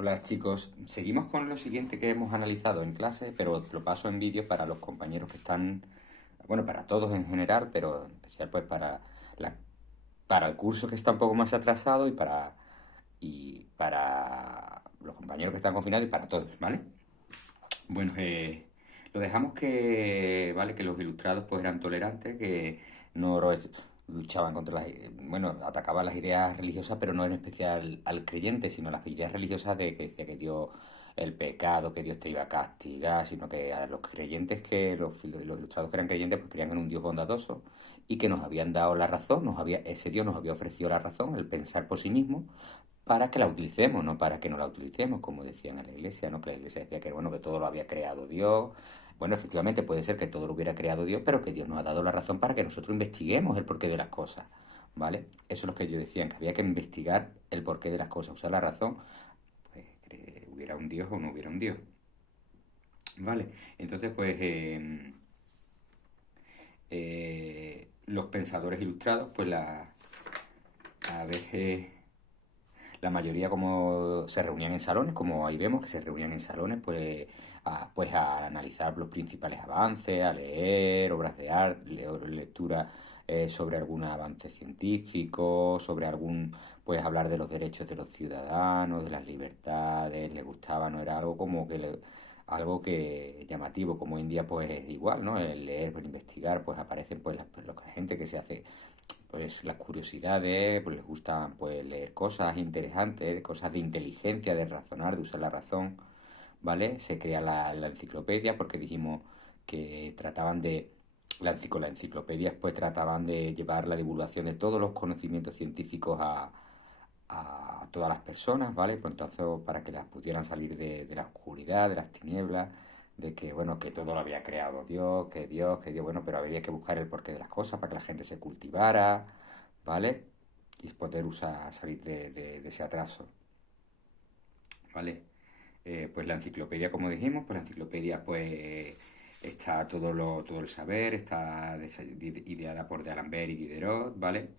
Hola chicos, seguimos con lo siguiente que hemos analizado en clase, pero lo paso en vídeo para los compañeros que están, bueno, para todos en general, pero en especial pues la, para el curso que está un poco más atrasado y para los compañeros que están confinados y para todos, ¿vale? Bueno, lo dejamos que, ¿vale? Que los ilustrados pues eran tolerantes, que no luchaban contra bueno, atacaban las ideas religiosas, pero no en especial al creyente, sino las ideas religiosas de que decía que Dios, el pecado, que Dios te iba a castigar, sino que a los creyentes, que los ilustrados que eran creyentes, pues creían en un Dios bondadoso y que nos habían dado la razón, ese Dios nos había ofrecido la razón, el pensar por sí mismo, para que la utilicemos, no para que no la utilicemos, como decían en la iglesia, ¿no? Que la iglesia decía que, bueno, que todo lo había creado Dios. Bueno, efectivamente puede ser que todo lo hubiera creado Dios, pero que Dios nos ha dado la razón para que nosotros investiguemos el porqué de las cosas, ¿vale? Eso es lo que ellos decían, que había que investigar el porqué de las cosas, usar la razón, pues que hubiera un Dios o no hubiera un Dios, ¿vale? Entonces, pues, los pensadores ilustrados, pues a veces la mayoría como se reunían en salones, como ahí vemos que se reunían en salones, pues a analizar los principales avances, a leer obras de arte, lectura sobre algún avance científico, sobre pues hablar de los derechos de los ciudadanos, de las libertades, les gustaba, no era algo como algo que llamativo, como hoy en día pues es igual, ¿no? El leer, el investigar, pues aparecen la gente que se hace pues las curiosidades, pues les gusta pues leer cosas interesantes, cosas de inteligencia, de razonar, de usar la razón, ¿vale? Se crea la enciclopedia porque dijimos que trataban de, con la enciclopedia pues trataban de llevar la divulgación de todos los conocimientos científicos a todas las personas, ¿vale? Pues entonces para que las pudieran salir de la oscuridad, de las tinieblas, de que, bueno, que todo lo había creado Dios, bueno, pero había que buscar el porqué de las cosas para que la gente se cultivara, ¿vale? Y poder salir de ese atraso, ¿vale? Pues la enciclopedia, como dijimos, pues la enciclopedia pues está todo el saber, está ideada por D'Alembert y Diderot, ¿vale?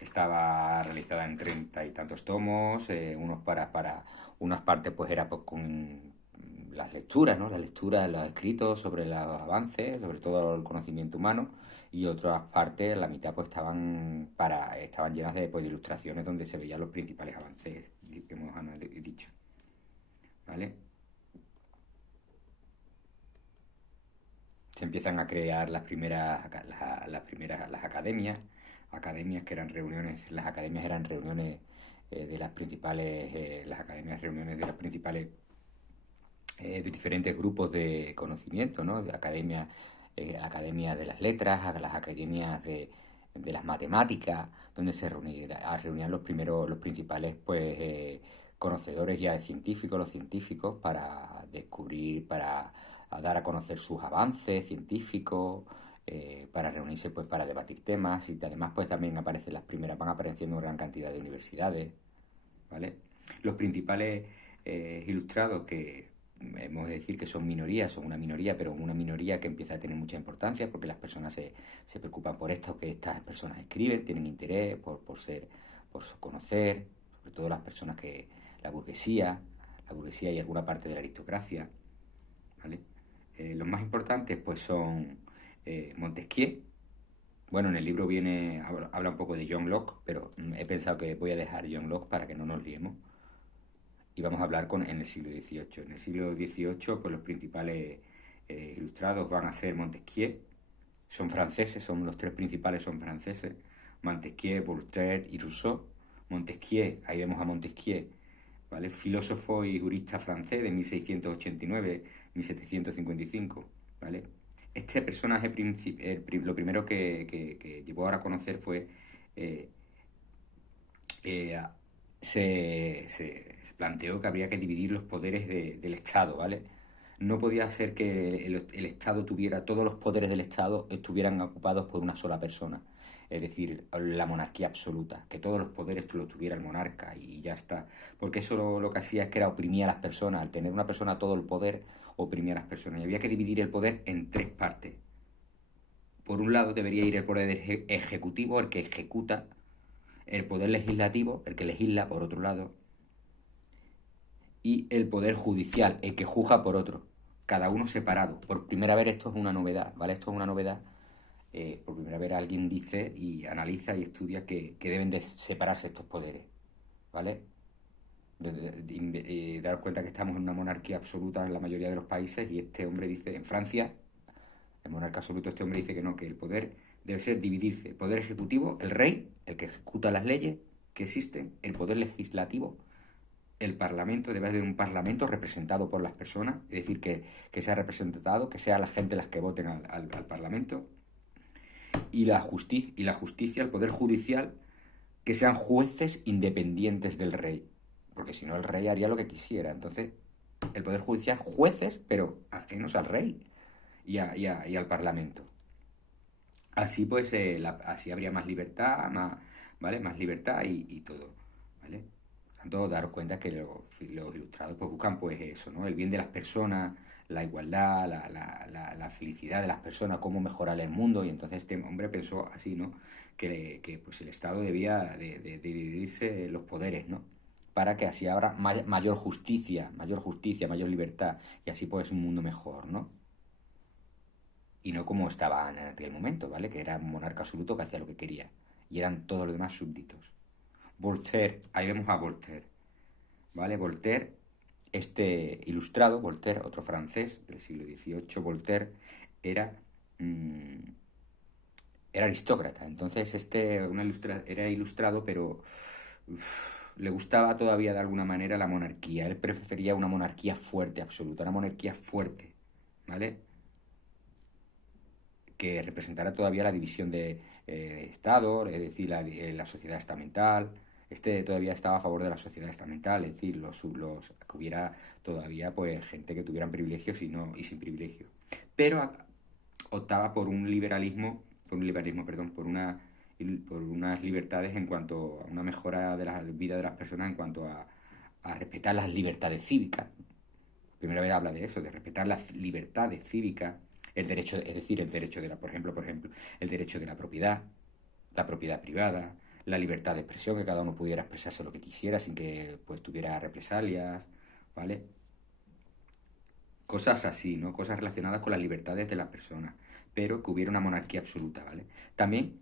Estaba realizada en 30 y tantos tomos, unas partes pues era pues con las lecturas, ¿no? Las lecturas, los escritos sobre los avances, sobre todo el conocimiento humano, y otras partes, la mitad pues estaban llenas de ilustraciones donde se veían los principales avances que hemos dicho, ¿vale? Se empiezan a crear las academias que eran reuniones, las academias eran reuniones de las principales, las academias reuniones de los principales de diferentes grupos de conocimiento, ¿no? De academias de las letras, a las academias de las matemáticas, donde reunían los principales, pues, conocedores ya de científicos, los científicos, para descubrir, para a dar a conocer sus avances científicos, para reunirse, pues, para debatir temas, y además, pues, también van apareciendo una gran cantidad de universidades, ¿vale? Los principales ilustrados que hemos de decir que son minorías, son una minoría, pero una minoría que empieza a tener mucha importancia porque las personas se preocupan por esto que estas personas escriben, tienen interés por conocer, sobre todo las personas la burguesía y alguna parte de la aristocracia, ¿vale? Los más importantes pues son Montesquieu. Bueno, en el libro habla un poco de John Locke, pero he pensado que voy a dejar John Locke para que no nos liemos. Y vamos a hablar en el siglo XVIII. En el siglo XVIII, pues los principales ilustrados van a ser Montesquieu, son franceses, los tres principales son franceses, Montesquieu, Voltaire y Rousseau. Montesquieu, ahí vemos a Montesquieu, ¿vale? Filósofo y jurista francés de 1689-1755, ¿vale? Este personaje, lo primero que llevó ahora a conocer fue eh, eh, se planteó que habría que dividir los poderes del Estado, ¿vale? No podía ser que el Estado tuviera, todos los poderes del Estado estuvieran ocupados por una sola persona. Es decir, la monarquía absoluta, que todos los poderes los tuviera el monarca y ya está. Porque eso lo que hacía es que era oprimía a las personas. Al tener una persona todo el poder, oprimía a las personas. Y había que dividir el poder en tres partes. Por un lado debería ir el poder ejecutivo, el que ejecuta, el poder legislativo, el que legisla, por otro lado, y el poder judicial, el que juzga por otro, cada uno separado. Por primera vez esto es una novedad, ¿vale? Esto es una novedad. Por primera vez alguien dice y analiza y estudia que deben de separarse estos poderes, ¿vale? Daros cuenta que estamos en una monarquía absoluta en la mayoría de los países y este hombre dice, en Francia, el monarca absoluto, este hombre dice que no, que el poder debe ser dividirse. El poder ejecutivo, el rey, el que ejecuta las leyes que existen, el poder legislativo, el parlamento, debe haber un parlamento representado por las personas, es decir, que sea representado, que sea la gente las que voten al parlamento, y la justicia, el poder judicial, que sean jueces independientes del rey, porque si no el rey haría lo que quisiera. Entonces, el poder judicial, jueces, pero ajenos al rey y al parlamento. Así pues, así habría más libertad, ¿vale? Más libertad y todo, ¿vale? Por tanto, daros cuenta que los ilustrados pues buscan pues eso, ¿no? El bien de las personas, la igualdad, la felicidad de las personas, cómo mejorar el mundo. Y entonces este hombre pensó así, ¿no? Que pues el Estado debía de dividirse los poderes, ¿no? Para que así habrá mayor justicia, mayor libertad. Y así pues un mundo mejor, ¿no? Y no como estaba en aquel momento, ¿vale? Que era un monarca absoluto que hacía lo que quería. Y eran todos los demás súbditos. Voltaire, ahí vemos a Voltaire, ¿vale? Voltaire, este ilustrado, Voltaire, otro francés del siglo XVIII, Voltaire era, mm, era aristócrata. Entonces era ilustrado, pero le gustaba todavía de alguna manera la monarquía. Él prefería una monarquía fuerte, absoluta, una monarquía fuerte, ¿vale? Que representara todavía la división de Estado, es decir, la sociedad estamental. Este todavía estaba a favor de la sociedad estamental, es decir, que hubiera todavía pues gente que tuvieran privilegios y sin privilegios. Pero optaba perdón, por unas libertades en cuanto a una mejora de la vida de las personas en cuanto a respetar las libertades cívicas. Primera vez habla de eso, de respetar las libertades cívicas, el derecho, es decir, el derecho de por ejemplo, el derecho de la propiedad privada, la libertad de expresión, que cada uno pudiera expresarse lo que quisiera sin que pues tuviera represalias, ¿vale? Cosas así, ¿no? Cosas relacionadas con las libertades de las personas, pero que hubiera una monarquía absoluta, ¿vale? También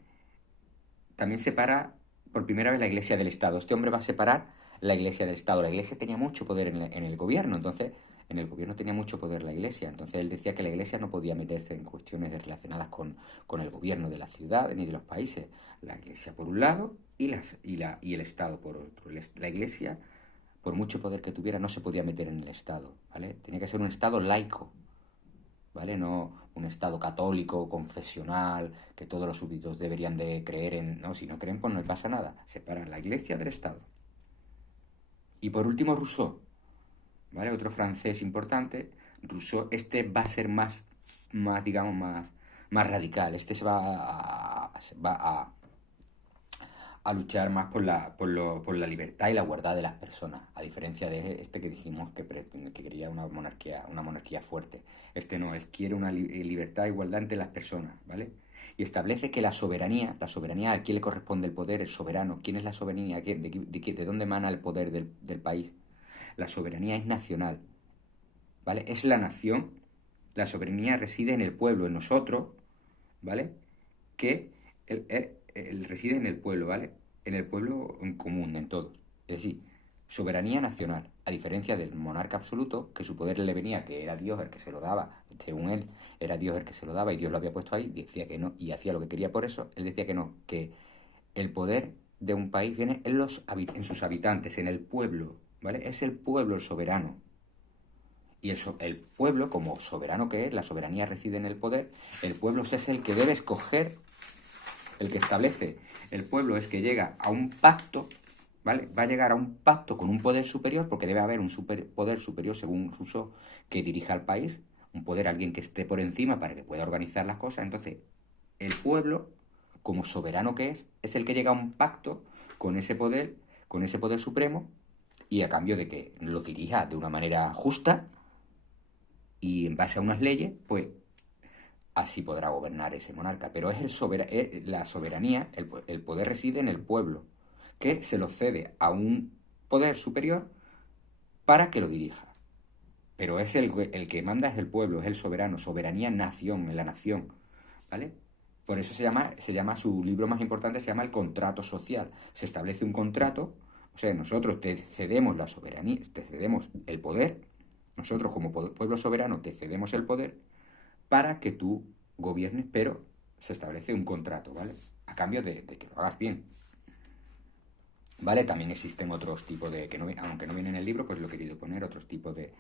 separa por primera vez la Iglesia del Estado. Este hombre va a separar la Iglesia del Estado. La Iglesia tenía mucho poder en el gobierno, entonces en el gobierno tenía mucho poder la Iglesia. Entonces él decía que la Iglesia no podía meterse en cuestiones relacionadas con el gobierno de la ciudad ni de los países. La Iglesia por un lado y el Estado por otro. La Iglesia, por mucho poder que tuviera, no se podía meter en el Estado, ¿vale? Tenía que ser un Estado laico, ¿vale? No un Estado católico, confesional, que todos los súbditos deberían de creer en... No, si no creen, pues no pasa nada. Separar la Iglesia del Estado. Y por último, Rousseau, ¿vale? Otro francés importante. Rousseau, este va a ser digamos, más radical. Este va a luchar más por la libertad y la igualdad de las personas, a diferencia de este que dijimos que quería una monarquía fuerte. Este no, quiere una libertad e igualdad entre las personas, ¿vale? Y establece que la soberanía, ¿a quién le corresponde el poder? El soberano. ¿Quién es la soberanía? ¿De dónde emana el poder del país? La soberanía es nacional, ¿vale? Es la nación, la soberanía reside en el pueblo, en nosotros, ¿vale? Que él reside en el pueblo, ¿vale? En el pueblo en común, en todos. Es decir, soberanía nacional, a diferencia del monarca absoluto, que su poder le venía, que era Dios el que se lo daba, según él, era Dios el que se lo daba y Dios lo había puesto ahí, decía que no, y hacía lo que quería por eso, él decía que no, que el poder de un país viene en sus habitantes, en el pueblo, ¿vale? Es el pueblo el soberano. Y el pueblo, como soberano que es, la soberanía reside en el poder, el pueblo es el que debe escoger, el que establece. El pueblo es que llega a un pacto, ¿vale? Va a llegar a un pacto con un poder superior, porque debe haber un poder superior, según Rousseau, que dirija al país, un poder, alguien que esté por encima para que pueda organizar las cosas. Entonces, el pueblo, como soberano que es el que llega a un pacto con ese poder supremo, y a cambio de que lo dirija de una manera justa y en base a unas leyes, pues así podrá gobernar ese monarca. Pero la soberanía, el poder reside en el pueblo, que se lo cede a un poder superior para que lo dirija. Pero es el que manda es el pueblo, es el soberano, soberanía nación, en la nación, ¿vale? Por eso se llama su libro más importante, se llama el contrato social. Se establece un contrato, o sea, nosotros te cedemos la soberanía, te cedemos el poder, nosotros como pueblo soberano te cedemos el poder para que tú gobiernes, pero se establece un contrato, ¿vale? A cambio de que lo hagas bien. ¿Vale? También existen otros tipos de, que no, aunque no viene en el libro, pues lo he querido poner, otros tipos de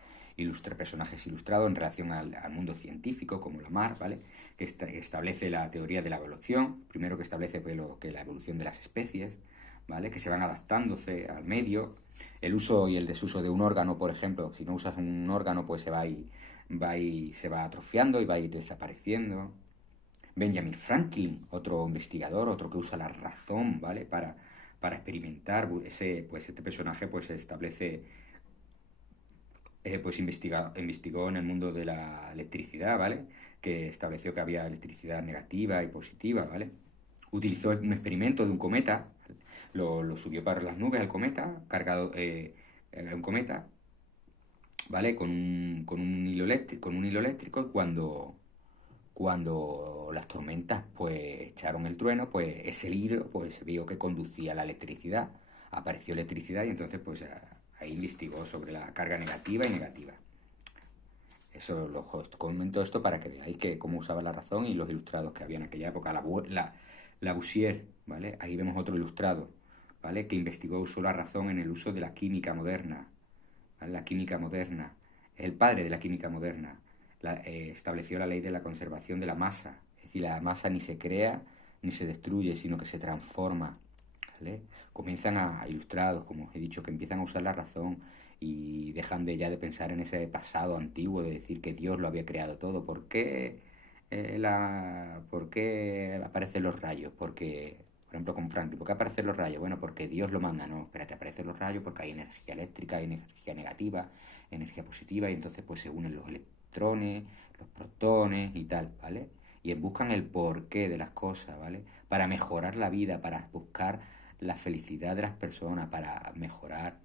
personajes ilustrados en relación al mundo científico, como Lamarck, ¿vale? Que establece la teoría de la evolución, primero que establece pues, que la evolución de las especies, ¿vale? Que se van adaptándose al medio, el uso y el desuso de un órgano, por ejemplo, si no usas un órgano, pues se va atrofiando y va a ir desapareciendo. Benjamin Franklin, otro investigador, otro que usa la razón, ¿vale? Para experimentar. Este personaje pues establece, pues investigó en el mundo de la electricidad, ¿vale? Que estableció que había electricidad negativa y positiva, ¿vale? Utilizó un experimento de un cometa, lo subió para las nubes al cometa, cargado un cometa, ¿vale? Con un hilo eléctrico y cuando las tormentas pues echaron el trueno, pues ese hilo pues vio que conducía a la electricidad, apareció electricidad y entonces pues ahí investigó sobre la carga negativa y negativa. Eso lo comento esto para que veáis que cómo usaba la razón y los ilustrados que había en aquella época. Lavoisier, ¿vale? Ahí vemos otro ilustrado, ¿vale? Que investigó, usó la razón en el uso de la química moderna, ¿vale? La química moderna. Es el padre de la química moderna. Estableció la ley de la conservación de la masa. Es decir, la masa ni se crea ni se destruye, sino que se transforma, ¿vale? Comienzan ilustrados, como os he dicho, que empiezan a usar la razón y dejan de pensar en ese pasado antiguo, de decir que Dios lo había creado todo. ¿Por qué aparecen los rayos? Porque, por ejemplo, con Franklin, ¿por qué aparecen los rayos? Bueno, porque Dios lo manda, no, espérate, aparecen los rayos porque hay energía eléctrica, hay energía negativa, energía positiva, y entonces pues se unen los electrones, los protones y tal, ¿vale? Y buscan el porqué de las cosas, ¿vale? Para mejorar la vida, para buscar la felicidad de las personas, para mejorar,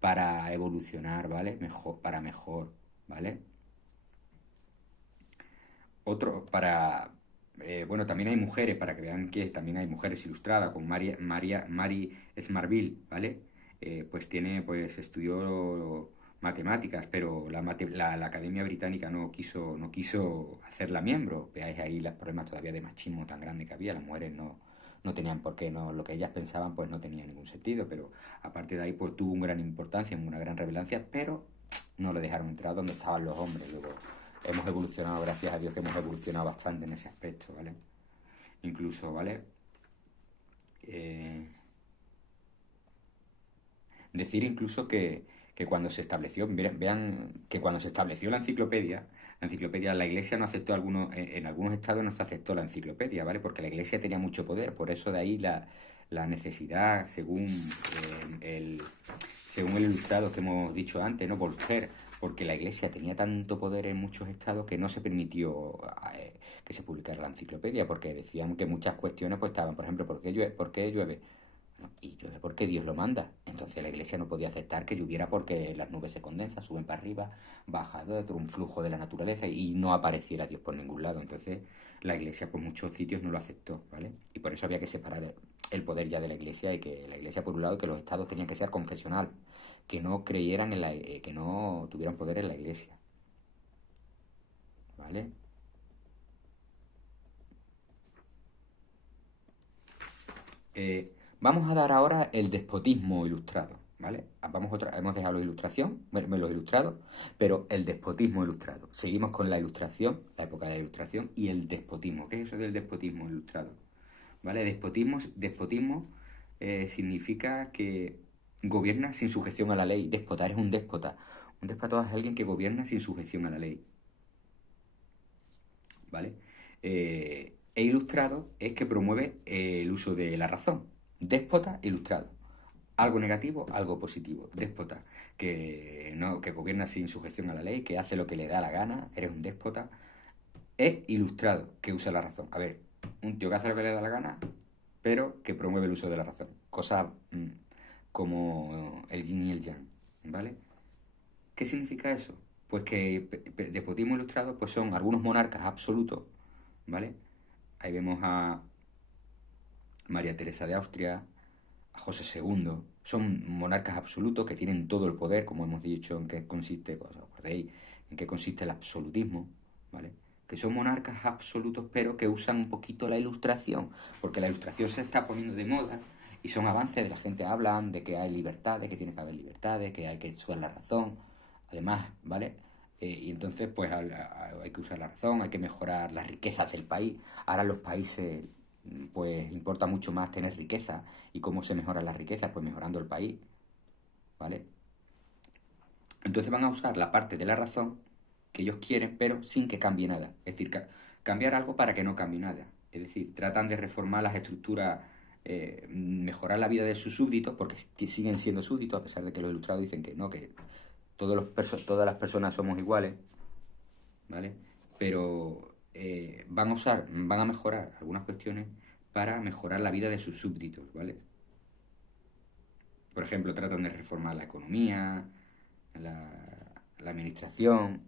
para evolucionar, ¿vale? Para mejor, ¿vale? Bueno, también hay mujeres, para que vean que también hay mujeres ilustradas, con Mary Smarville, ¿vale? Pues estudió matemáticas, pero la Academia Británica no quiso hacerla miembro. Veáis ahí los problemas todavía de machismo tan grande que había, las mujeres no tenían por qué, no, lo que ellas pensaban pues no tenía ningún sentido, pero aparte de ahí pues tuvo una gran importancia, una gran relevancia, pero no le dejaron entrar donde estaban los hombres. Luego hemos evolucionado, gracias a Dios que hemos evolucionado bastante en ese aspecto, ¿vale? Incluso, ¿vale? Eh, Decir incluso que cuando se estableció, vean que cuando se estableció la enciclopedia, la Iglesia no aceptó en algunos estados no se aceptó la enciclopedia, ¿vale? Porque la Iglesia tenía mucho poder, por eso de ahí la necesidad, según el ilustrado que hemos dicho antes, ¿no? Voltaire, porque la Iglesia tenía tanto poder en muchos estados que no se permitió que se publicara la enciclopedia, porque decían que muchas cuestiones pues estaban, por ejemplo, ¿por qué llueve? Y llueve porque Dios lo manda. Entonces la iglesia no podía aceptar que lloviera porque las nubes se condensan, suben para arriba, baja de un flujo de la naturaleza y no apareciera Dios por ningún lado. Entonces la iglesia por muchos sitios no lo aceptó, ¿vale? Y por eso había que separar el poder ya de la iglesia y que la iglesia por un lado y que los estados tenían que ser confesional, que no creyeran que no tuvieran poder en la iglesia, ¿vale? Vamos a dar ahora el despotismo ilustrado, ¿vale? Hemos dejado la ilustración, bueno, los ilustrados, pero el despotismo ilustrado. Seguimos con la ilustración, la época de la ilustración y el despotismo. ¿Qué es eso del despotismo ilustrado? ¿Vale? Despotismo significa que gobierna sin sujeción a la ley. Despotar es un déspota. Un déspota es alguien que gobierna sin sujeción a la ley, ¿vale? Ilustrado es que promueve el uso de la razón. Déspota, ilustrado. Algo negativo, algo positivo. Déspota, que gobierna sin sujeción a la ley, que hace lo que le da la gana, eres un déspota. Es ilustrado, que usa la razón. A ver, un tío que hace lo que le da la gana, pero que promueve el uso de la razón. Cosas como el yin y el yang, ¿vale? ¿Qué significa eso? Pues que despotismo ilustrado pues son algunos monarcas absolutos, ¿vale? Ahí vemos a María Teresa de Austria, a José II. Son monarcas absolutos que tienen todo el poder, como hemos dicho, en qué consiste, ¿os acordáis? En qué consiste el absolutismo, ¿vale? Que son monarcas absolutos, pero que usan un poquito la ilustración, porque la ilustración se está poniendo de moda y son avances de la gente hablan de que hay libertades, que tiene que haber libertades, que hay que usar la razón, además, ¿vale? Y entonces, pues hay que usar la razón, hay que mejorar las riquezas del país. Ahora los países, pues importa mucho más tener riqueza. ¿Y cómo se mejora la riqueza? Pues mejorando el país, ¿vale? Entonces van a usar la parte de la razón que ellos quieren, pero sin que cambie nada. Es decir, cambiar algo para que no cambie nada. Es decir, tratan de reformar las estructuras, mejorar la vida de sus súbditos, porque siguen siendo súbditos, a pesar de que los ilustrados dicen que no, que todas las personas somos iguales, ¿vale? Pero van a mejorar algunas cuestiones para mejorar la vida de sus súbditos, ¿vale? Por ejemplo, tratan de reformar la economía, la administración,